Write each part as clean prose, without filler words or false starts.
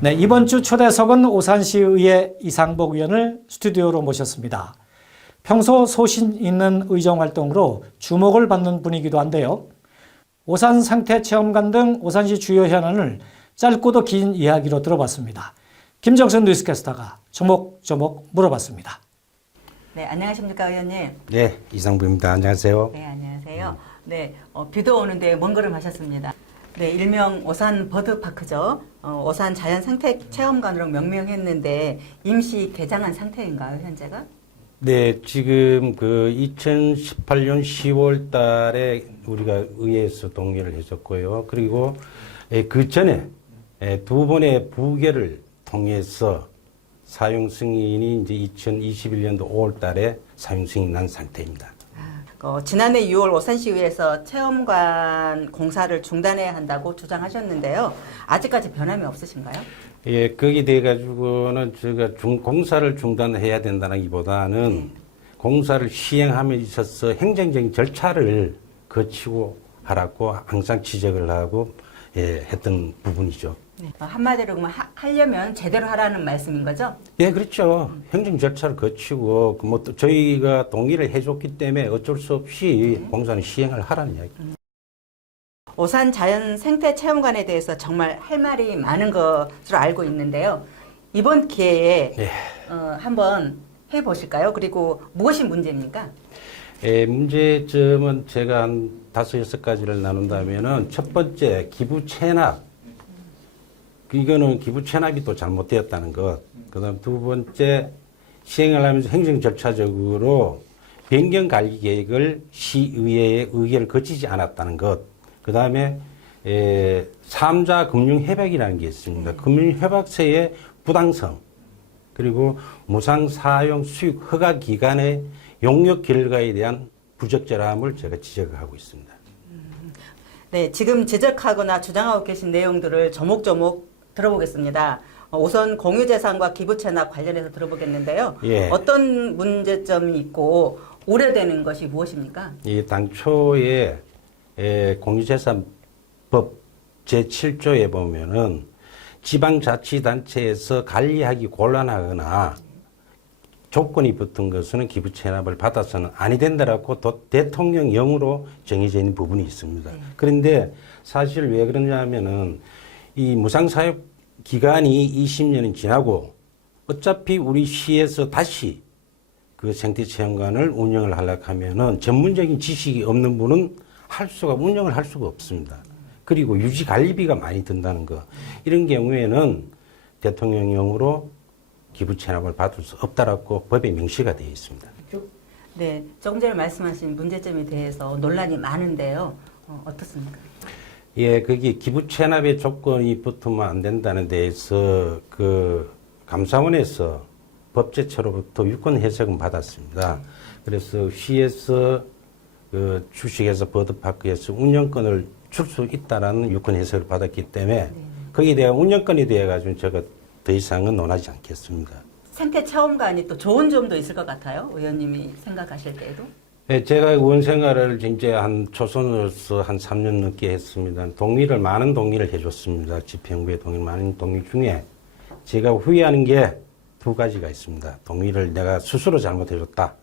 네, 이번 주 초대석은 오산시의회 이상복 의원을 스튜디오로 모셨습니다. 평소 소신 있는 의정 활동으로 주목을 받는 분이기도 한데요. 오산 생태체험관 등 오산시 주요 현안을 짧고도 긴 이야기로 들어봤습니다. 김정선 뉴스캐스터가 조목조목 물어봤습니다. 네, 안녕하십니까 의원님. 네, 이상부입니다. 안녕하세요. 네, 안녕하세요. 네, 비도 오는데 먼 걸음 하셨습니다. 네, 일명 오산 버드파크죠. 오산 자연생태체험관으로 명명했는데 임시 개장한 상태인가요, 현재가? 네, 지금 그 2018년 10월 달에 우리가 의회에서 동의를 해줬고요. 그리고 그 전에 두 번의 부결을 통해서 사용 승인이 이제 2021년도 5월 달에 사용 승인이 난 상태입니다. 지난해 6월 오산시의회에서 체험관 공사를 중단해야 한다고 주장하셨는데요. 아직까지 변함이 없으신가요? 예, 거기에 대해 가지고는 제가 공사를 중단해야 된다기보다는 공사를 시행함에 있어서 행정적인 절차를 거치고 하라고 항상 지적을 하고 했던 부분이죠. 네. 한마디로 그러면 하려면 제대로 하라는 말씀인 거죠? 예, 그렇죠. 행정 절차를 거치고 뭐 또 저희가 동의를 해줬기 때문에 어쩔 수 없이 공사는 시행을 하라는 이야기입니다. 오산 자연생태체험관에 대해서 정말 할 말이 많은 것으로 알고 있는데요. 이번 기회에 한번 해보실까요? 그리고 무엇이 문제입니까? 문제점은 제가 한 5-6가지를 나눈다면은 첫 번째 기부 체납. 이거는 기부 체납이 또 잘못되었다는 것. 그다음 두 번째 시행을 하면서 행정 절차적으로 변경 관리 계획을 시의회의 의결을 거치지 않았다는 것. 그다음에 3자 금융 협약이라는 게 있습니다. 금융 협약서의 부당성. 그리고 무상 사용 수익 허가 기간의 용역 결과에 대한 부적절함을 제가 지적하고 있습니다. 네, 지금 지적하거나 주장하고 계신 내용들을 조목조목 들어보겠습니다. 우선 공유재산과 기부채납 관련해서 들어보겠는데요. 예. 어떤 문제점이 있고 우려되는 것이 무엇입니까? 이 당초에 공유재산법 제7조에 보면은 지방자치단체에서 관리하기 곤란하거나 조건이 붙은 것은 기부체납을 받아서는 아니 된다라고 대통령령으로 정해져 있는 부분이 있습니다. 그런데 사실 왜 그러냐 하면은 이 무상사업 기간이 20년이 지나고 어차피 우리 시에서 다시 그 생태체험관을 운영을 하려고 하면은 전문적인 지식이 없는 분은 운영을 할 수가 없습니다. 그리고 유지 관리비가 많이 든다는 거. 이런 경우에는 대통령령으로 기부 체납을 받을 수 없다라고 법에 명시가 되어 있습니다. 네, 조금 전에 말씀하신 문제점에 대해서 논란이 많은데요. 어떻습니까? 예, 거기 기부 체납의 조건이 붙으면 안 된다는 데에서 그 감사원에서 법제처로부터 유권 해석은 받았습니다. 그래서 시에서 그 주식에서 버드파크에서 운영권을 줄 수 있다라는 유권 해석을 받았기 때문에 거기에 대한 운영권에 대해 가지고 제가 더 이상은 논하지 않겠습니다. 생태체험관이 또 좋은 점도 있을 것 같아요. 의원님이 생각하실 때에도. 네, 제가 의원 생활을 이제 한 초선으로서 한 3년 넘게 했습니다. 많은 동의를 해줬습니다. 집행부의 많은 동의 중에 제가 후회하는 게 2가지가 있습니다. 동의를 내가 스스로 잘못해줬다.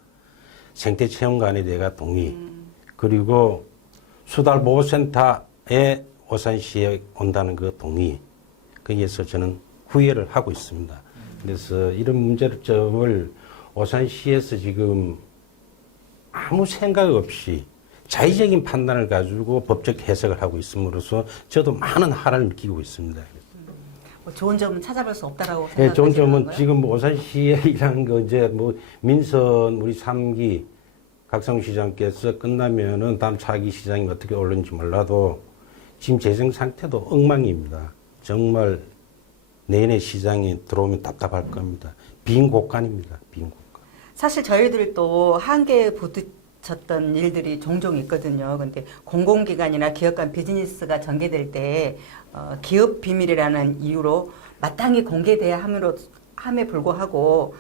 생태체험관에 내가 동의. 그리고 수달보호센터에 오산시에 온다는 그 동의. 거기에서 저는 후회를 하고 있습니다. 그래서 이런 문제점을 오산시에서 지금 아무 생각 없이 자의적인 판단을 가지고 법적 해석을 하고 있음으로써 저도 많은 har를 느끼고 있습니다. 좋은 점은 찾아볼 수 없다라고 네, 생각하시는 좋은 점은 건가요? 지금 오산시에 일하는 거 이제 뭐 민선 우리 3기 각성시장께서 끝나면은 다음 차기 시장이 어떻게 올는지 몰라도 지금 재정 상태도 엉망입니다. 정말 내내 시장에 들어오면 답답할 겁니다. 빈 곳간입니다. 빈 곳간. 사실 저희들도 한계에 부딪혔던 일들이 종종 있거든요. 근데 공공기관이나 기업 간 비즈니스가 전개될 때 기업 비밀이라는 이유로 마땅히 공개돼야 함에 불구하고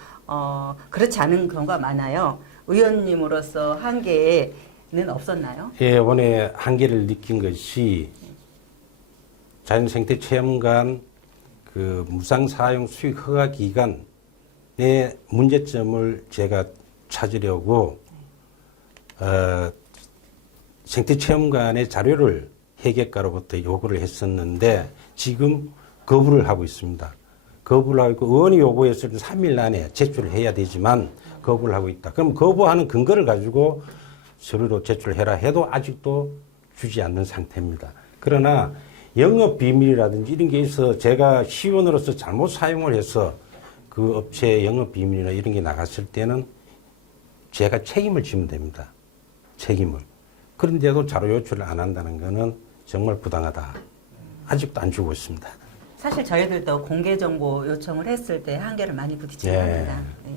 그렇지 않은 경우가 많아요. 의원님으로서 한계는 없었나요? 예, 이번에 한계를 느낀 것이 자연생태체험관 그 무상 사용 수익 허가 기간의 문제점을 제가 찾으려고 생태체험관의 자료를 회계과로부터 요구를 했었는데 지금 거부를 하고 있습니다. 거부를 하고 의원이 요구했을 때 3일 안에 제출을 해야 되지만 거부를 하고 있다. 그럼 거부하는 근거를 가지고 서류로 제출해라 해도 아직도 주지 않는 상태입니다. 그러나 영업 비밀이라든지 이런 게 있어 제가 시원으로서 잘못 사용을 해서 그 업체의 영업 비밀이나 이런 게 나갔을 때는 제가 책임을 지면 됩니다. 책임을. 그런데도 자료 요출을 안 한다는 것은 정말 부당하다. 아직도 안 주고 있습니다. 사실 저희들도 공개 정보 요청을 했을 때 한계를 많이 부딪히긴 네. 합니다. 네.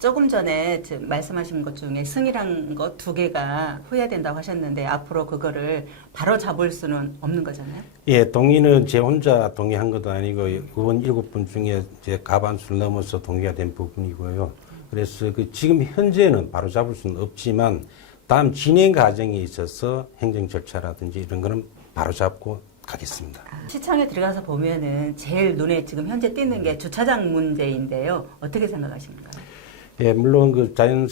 조금 전에 말씀하신 것 중에 승인한 것 2개가 후회된다고 하셨는데 앞으로 그거를 바로 잡을 수는 없는 거잖아요. 예, 동의는 제 혼자 동의한 것도 아니고 의원 7분 중에 제 과반수를 넘어서 동의가 된 부분이고요. 그래서 그 지금 현재는 바로 잡을 수는 없지만 다음 진행 과정에 있어서 행정 절차라든지 이런 거는 바로 잡고 가겠습니다. 시청에 들어가서 보면은 제일 눈에 지금 현재 띄는 게 주차장 문제인데요. 어떻게 생각하십니까? 예, 물론 그 자연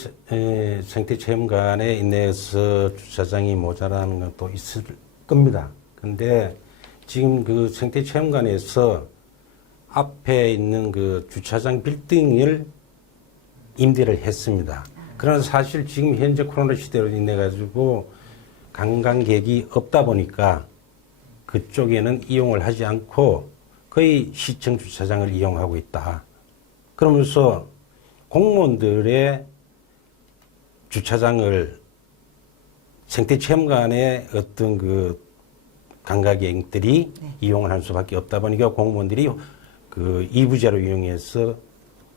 생태 체험관에 인해서 주차장이 모자라는 것도 있을 겁니다. 근데 지금 그 생태 체험관에서 앞에 있는 그 주차장 빌딩을 임대를 했습니다. 그러나 사실 지금 현재 코로나 시대로 인해 가지고 관광객이 없다 보니까 그쪽에는 이용을 하지 않고 거의 시청 주차장을 이용하고 있다. 그러면서 공무원들의 주차장을 생태체험관의 어떤 그 관광객들이 이용을 할 수밖에 없다 보니까 공무원들이 그 이부제로 이용해서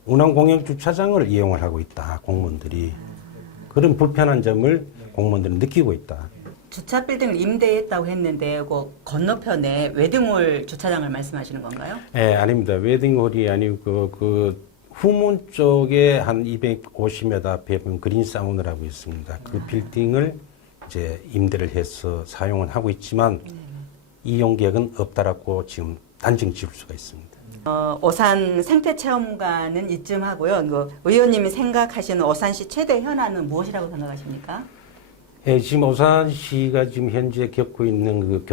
운항공영 주차장을 이용을 하고 있다. 공무원들이. 그런 불편한 점을 공무원들은 느끼고 있다. 주차 빌딩을 임대했다고 했는데 그 건너편에 웨딩홀 주차장을 말씀하시는 건가요? 예, 아닙니다. 웨딩홀이 아니고 그 후문 쪽에 한 250m 앞에 보면 그린 사우나라고 있습니다. 그 빌딩을 이제 임대를 해서 사용은 하고 있지만 이용객은 없다라고 지금 단정 지을 수가 있습니다. 오산 생태체험관은 이쯤 하고요. 그 의원님이 생각하시는 오산시 최대 현안은 무엇이라고 생각하십니까? 예, 지금 오산시가 지금 현재 겪고 있는 그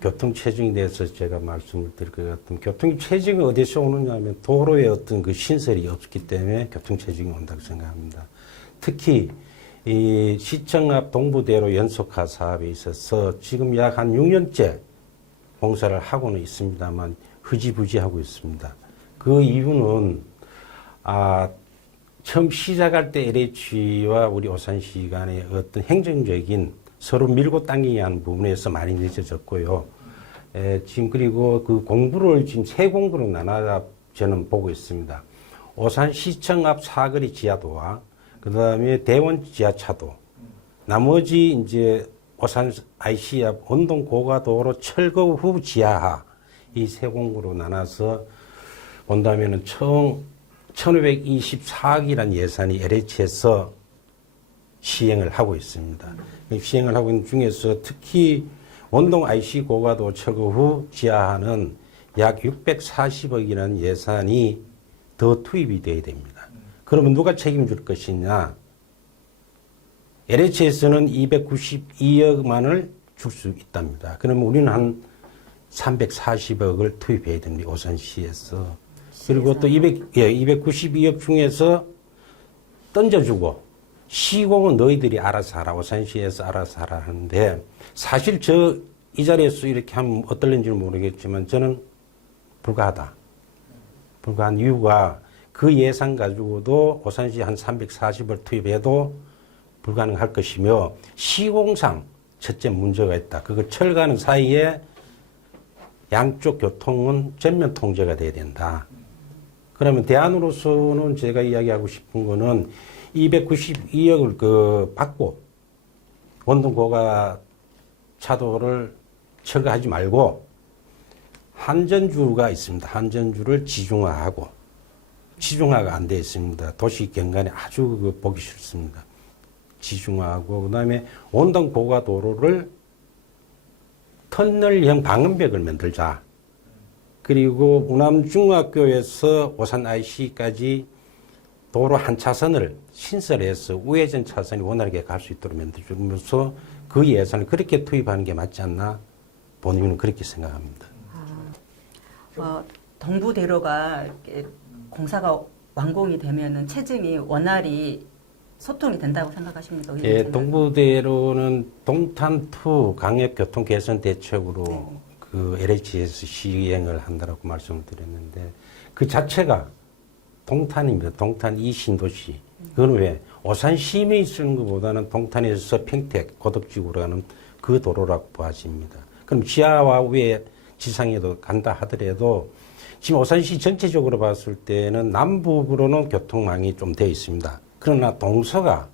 교통 체증에 대해서 제가 말씀을 드릴 것 같으면 교통 체증이 어디서 오느냐 하면 도로에 어떤 그 신설이 없기 때문에 교통 체증이 온다고 생각합니다. 특히 이 시청 앞 동부대로 연속화 사업에 있어서 지금 약 한 6년째 공사를 하고는 있습니다만 흐지부지하고 있습니다. 그 이유는 처음 시작할 때 LH와 우리 오산시 간의 어떤 행정적인 서로 밀고 당기게 하는 부분에서 많이 늦어졌고요. 지금 그리고 그 공부를 지금 세 공부로 나눠 저는 보고 있습니다. 오산시청 앞 사거리 지하도와 그 다음에 대원 지하차도, 나머지 이제 오산 IC 앞 원동 고가도로 철거 후 지하하 이 세 공부로 나눠서 본다면은 총 1,524억이라는 예산이 LH에서 시행을 하고 있습니다. 시행을 하고 있는 중에서 특히 원동 IC 고가도 철거 후 지하하는 약 640억이라는 예산이 더 투입이 돼야 됩니다. 그러면 누가 책임질 것이냐? LH에서는 292억만을 줄 수 있답니다. 그러면 우리는 한 340억을 투입해야 됩니다. 오산시에서. 그리고 또 292억 중에서 던져주고 시공은 너희들이 알아서 하라. 오산시에서 알아서 하라 하는데 사실 이 자리에서 이렇게 하면 어떨는지는 모르겠지만 저는 불가하다. 불가한 이유가 그 예산 가지고도 오산시 한 340을 투입해도 불가능할 것이며 시공상 첫째 문제가 있다. 그거 철가는 사이에 양쪽 교통은 전면 통제가 돼야 된다. 그러면 대안으로서는 제가 이야기하고 싶은 거는 292억을 받고 원동고가 차도를 철거하지 말고 한전주가 있습니다. 한전주를 지중화하고 지중화가 안 되어 있습니다. 도시 경관에 아주 보기 싫습니다. 지중화하고 그다음에 원동고가 도로를 터널형 방음벽을 만들자. 그리고 우남중학교에서 오산 IC까지 도로 한 차선을 신설해서 우회전 차선이 원활하게 갈 수 있도록 만들어주면서 그 예산을 그렇게 투입하는 게 맞지 않나 본인은 그렇게 생각합니다. 동부대로가 이렇게 공사가 완공이 되면은 체증이 원활히 소통이 된다고 생각하십니까? 예, 동부대로는 동탄2 강역교통 개선 대책으로 네. 그 LH에서 시행을 한다라고 말씀을 드렸는데 그 자체가 동탄입니다. 동탄 2신도시. 그건 왜? 오산 시민이 쓰는 것보다는 동탄에서 평택, 고덕지구로 가는 그 도로라고 봐집니다. 그럼 지하와 위에 지상에도 간다 하더라도 지금 오산시 전체적으로 봤을 때는 남북으로는 교통망이 좀 되어 있습니다. 그러나 동서가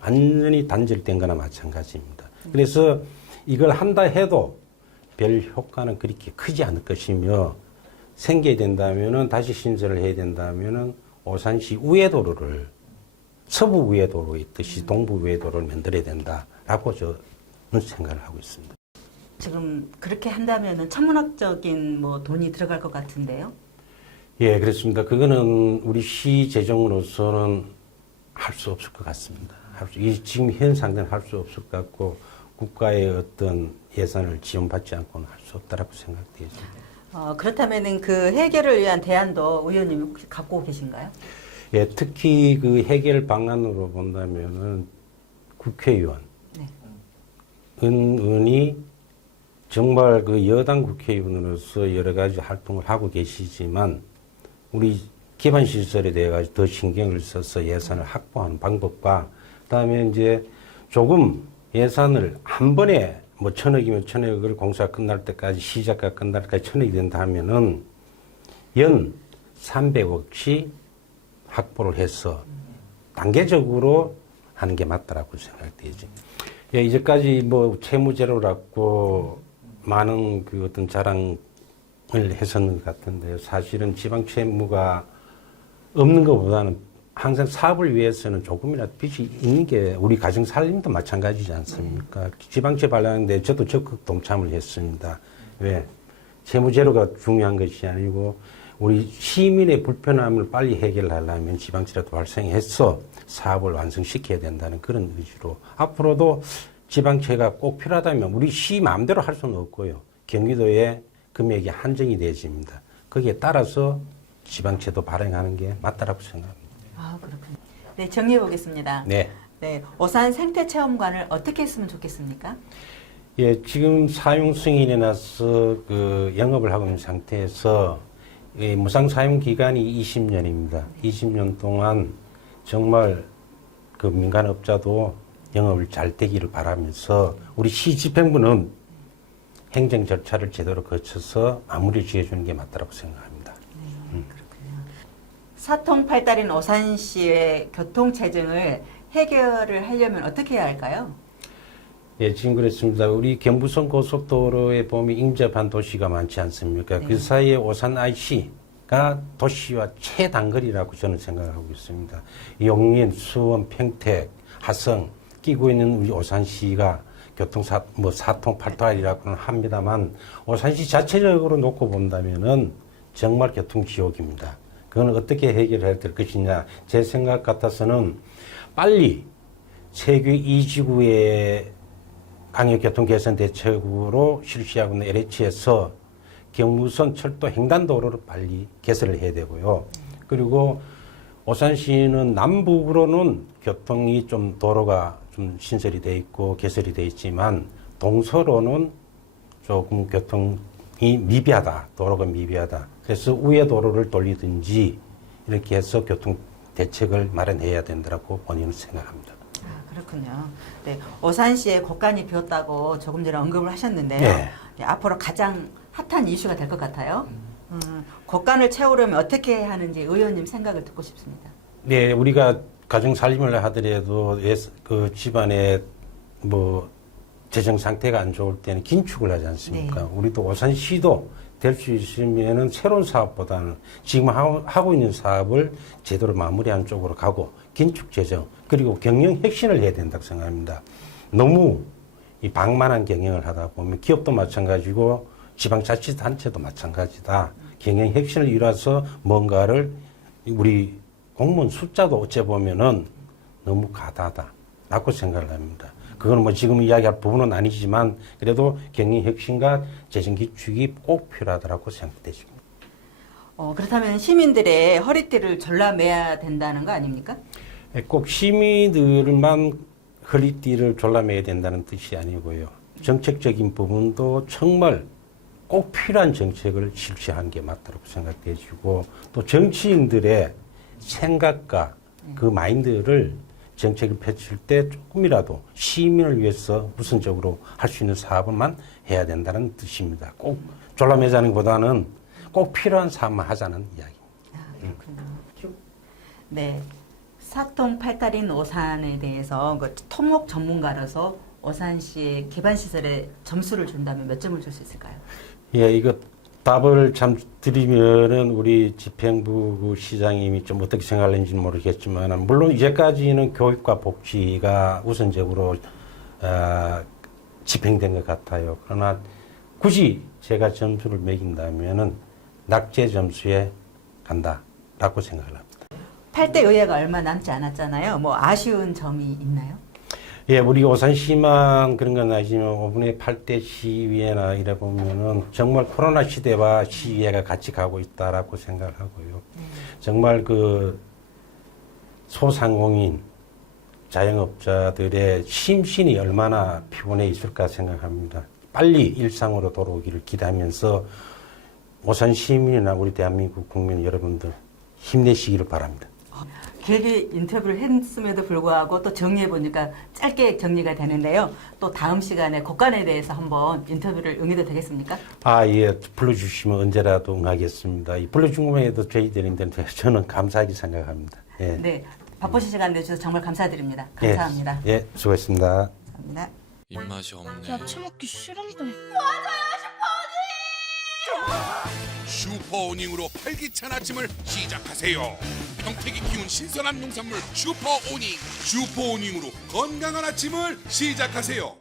완전히 단절된 거나 마찬가지입니다. 그래서 이걸 한다 해도 별 효과는 그렇게 크지 않을 것이며 생겨야 된다면은 다시 신설을 해야 된다면은 오산시 우회도로를 서부 우회도로 있듯이 동부 우회도로를 만들어야 된다라고 저는 생각을 하고 있습니다. 지금 그렇게 한다면은 천문학적인 뭐 돈이 들어갈 것 같은데요? 예, 그렇습니다. 그거는 우리 시 재정으로서는 할 수 없을 것 같습니다. 지금 현 상태는 할 수 없을 것 같고 국가의 어떤 예산을 지원받지 않고는 할 수 없다라고 생각되었습니다. 그렇다면은 그 해결을 위한 대안도 의원님이 혹시 갖고 계신가요? 예, 특히 그 해결 방안으로 본다면은 국회의원, 네. 은이 정말 그 여당 국회의원으로서 여러 가지 활동을 하고 계시지만 우리 기반 시설에 대해 가지고 더 신경을 써서 예산을 확보하는 방법과 그다음에 이제 조금 예산을 한 번에 뭐 1,000억이면 1,000억을 공사 끝날 때까지 시작가 끝날 때까지 1,000억이 된다 하면은 연 300억씩 확보를 해서 단계적으로 하는 게 맞다라고 생각되지. 예, 이제까지 뭐 채무제로라고 많은 그 어떤 자랑을 했었는 것 같은데요. 사실은 지방 채무가 없는 것보다는 항상 사업을 위해서는 조금이라도 빚이 있는 게 우리 가정 살림도 마찬가지지 않습니까? 지방채 발행인데 저도 적극 동참을 했습니다. 왜? 채무제로가 중요한 것이 아니고 우리 시민의 불편함을 빨리 해결하려면 지방채라도 발생해서 사업을 완성시켜야 된다는 그런 의지로 앞으로도 지방채가 꼭 필요하다면 우리 시 마음대로 할 수는 없고요. 경기도의 금액이 한정이 되어집니다. 거기에 따라서 지방채도 발행하는 게 맞다라고 생각합니다. 그렇군요. 네, 정리해 보겠습니다. 네. 네, 오산 생태체험관을 어떻게 했으면 좋겠습니까? 예, 지금 사용 승인에 나서 그 영업을 하고 있는 상태에서 이 무상 사용 기간이 20년입니다. 20년 동안 정말 그 민간업자도 영업을 잘 되기를 바라면서 우리 시 집행부는 행정 절차를 제대로 거쳐서 마무리 지어주는 게 맞다고 생각합니다. 사통팔달인 오산시의 교통체증을 해결을 하려면 어떻게 해야 할까요? 예, 지금 그렇습니다. 우리 경부선 고속도로에 보면 인접한 도시가 많지 않습니까? 네. 그 사이에 오산 IC가 도시와 최단거리라고 저는 생각하고 있습니다. 용인, 수원, 평택, 하성 끼고 있는 우리 오산시가 사통팔달이라고는 합니다만 오산시 자체적으로 놓고 본다면은 정말 교통지옥입니다. 그건 어떻게 해결해야 될 것이냐. 제 생각 같아서는 빨리 세계 2지구의 강역교통개선대책으로 실시하고 있는 LH에서 경부선 철도 횡단도로를 빨리 개설을 해야 되고요. 그리고 오산시는 남북으로는 교통이 좀 도로가 좀 신설이 돼 있고 개설이 돼 있지만 동서로는 조금 교통이 미비하다. 도로가 미비하다. 그래서 우회 도로를 돌리든지 이렇게 해서 교통 대책을 마련해야 된다고 본인은 생각합니다. 그렇군요. 네, 오산시에 곳간이 비었다고 조금 전에 언급을 하셨는데요. 네. 네, 앞으로 가장 핫한 이슈가 될 것 같아요. 곳간을 채우려면 어떻게 하는지 의원님 생각을 듣고 싶습니다. 네, 우리가 가정 살림을 하더라도 그 집안에 뭐 재정 상태가 안 좋을 때는 긴축을 하지 않습니까? 네. 우리도 오산시도 될 수 있으면은 새로운 사업보다는 지금 하고 있는 사업을 제대로 마무리하는 쪽으로 가고 긴축 재정 그리고 경영 혁신을 해야 된다고 생각합니다. 너무 이 방만한 경영을 하다 보면 기업도 마찬가지고 지방자치단체도 마찬가지다. 경영 혁신을 이뤄서 뭔가를 우리 공무원 숫자도 어째 보면은 너무 과다하다라고 생각을 합니다. 그거는 뭐 지금 이야기할 부분은 아니지만 그래도 경영 혁신과 재정 기축이 꼭 필요하다고 생각되십니다. 그렇다면 시민들의 허리띠를 졸라매야 된다는 거 아닙니까? 꼭 시민들만 허리띠를 졸라매야 된다는 뜻이 아니고요. 정책적인 부분도 정말 꼭 필요한 정책을 실시하는 게 맞다고 생각되시고 또 정치인들의 생각과 그 마인드를 정책을 펼칠 때 조금이라도 시민을 위해서 우선적으로 할 수 있는 사업만 해야 된다는 뜻입니다. 꼭 졸라매자는 것보다는 꼭 필요한 사업만 하자는 이야기입니다. 그렇군요. 네. 사통 팔달인 오산에 대해서 그 토목 전문가로서 오산시의 기반시설에 점수를 준다면 몇 점을 줄 수 있을까요? 예, 이거 답을 참 드리면은 우리 집행부 그 시장님이 좀 어떻게 생각하는지는 모르겠지만, 물론 이제까지는 교육과 복지가 우선적으로 집행된 것 같아요. 그러나 굳이 제가 점수를 매긴다면은 낙제 점수에 간다라고 생각을 합니다. 8대 의회가 얼마 남지 않았잖아요. 뭐 아쉬운 점이 있나요? 예, 우리 오산시만 그런 건 아니지만 5분의 8대 시의회나 이래 보면은 정말 코로나 시대와 시의회가 같이 가고 있다라고 생각을 하고요. 정말 그 소상공인, 자영업자들의 심신이 얼마나 피곤해 있을까 생각합니다. 빨리 일상으로 돌아오기를 기대하면서 오산 시민이나 우리 대한민국 국민 여러분들 힘내시기를 바랍니다. 길게 인터뷰를 했음에도 불구하고 또 정리해보니까 짧게 정리가 되는데요. 또 다음 시간에 곡간에 대해서 한번 인터뷰를 응해도 되겠습니까? 아, 예. 불러주시면 언제라도 응하겠습니다. 이 불러준 것에도 저희들인데 저는 감사하게 생각합니다. 예. 네. 바쁘신 시간 내주셔서 정말 감사드립니다. 감사합니다. 예, 수고했습니다. 감사합니다. 입맛이 없네. 야채 먹기 싫은데. 슈퍼오닝으로 활기찬 아침을 시작하세요. 평택이 키운 신선한 농산물 슈퍼오닝. 슈퍼오닝으로 건강한 아침을 시작하세요.